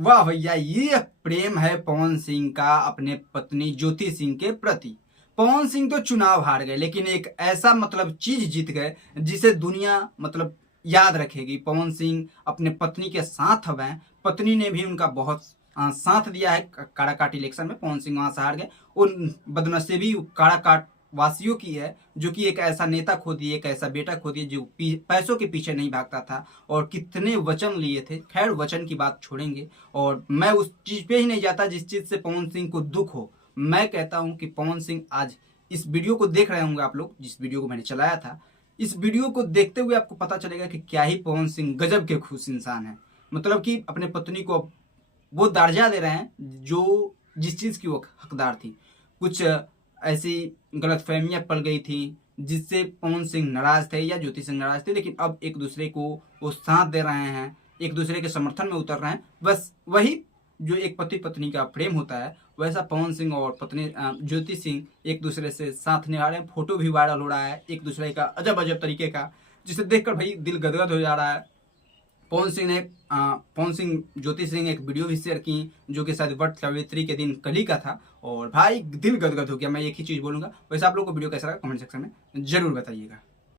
वाह भैया, ये प्रेम है पवन सिंह का अपने पत्नी ज्योति सिंह के प्रति। पवन सिंह तो चुनाव हार गए, लेकिन एक ऐसा चीज जीत गए जिसे दुनिया याद रखेगी। पवन सिंह अपने पत्नी के साथ अब हैं, पत्नी ने भी उनका बहुत साथ दिया है। काराकाट इलेक्शन में पवन सिंह वहां से हार गए। उन बदनसीबी काराकाट वासियों की है जो कि एक ऐसा नेता खो दिए, एक ऐसा बेटा खो दिए जो पैसों के पीछे नहीं भागता था और कितने वचन लिए थे। खैर, वचन की बात छोड़ेंगे और मैं उस चीज पे ही नहीं जाता जिस चीज से पवन सिंह को दुख हो। मैं कहता हूं कि पवन सिंह आज इस वीडियो को देख रहे होंगे, आप लोग जिस वीडियो को मैंने चलाया था, इस वीडियो को देखते हुए आपको पता चलेगा कि क्या ही पवन सिंह गजब के खुश इंसान है। कि अपने पत्नी को वो दर्जा दे रहे हैं जो जिस चीज की वो हकदार थी। कुछ ऐसी गलतफहमियां पड़ गई थी जिससे पवन सिंह नाराज थे या ज्योति सिंह नाराज थे, लेकिन अब एक दूसरे को वो साथ दे रहे हैं, एक दूसरे के समर्थन में उतर रहे हैं। बस वही जो एक पति पत्नी का प्रेम होता है, वैसा पवन सिंह और पत्नी ज्योति सिंह एक दूसरे से साथ निभा रहे हैं। फोटो भी वायरल हो रहा है एक दूसरे का अजब अजब तरीके का, जिसे देखकर भाई दिल गदगद हो जा रहा है। पवन सिंह ज्योति सिंह एक वीडियो भी शेयर की जो कि शायद वट सावित्री के दिन कल ही का था, और भाई दिल गदगद हो गया। मैं एक ही चीज बोलूंगा। वैसे आप लोग को वीडियो कैसा लगा कमेंट सेक्शन में जरूर बताइएगा।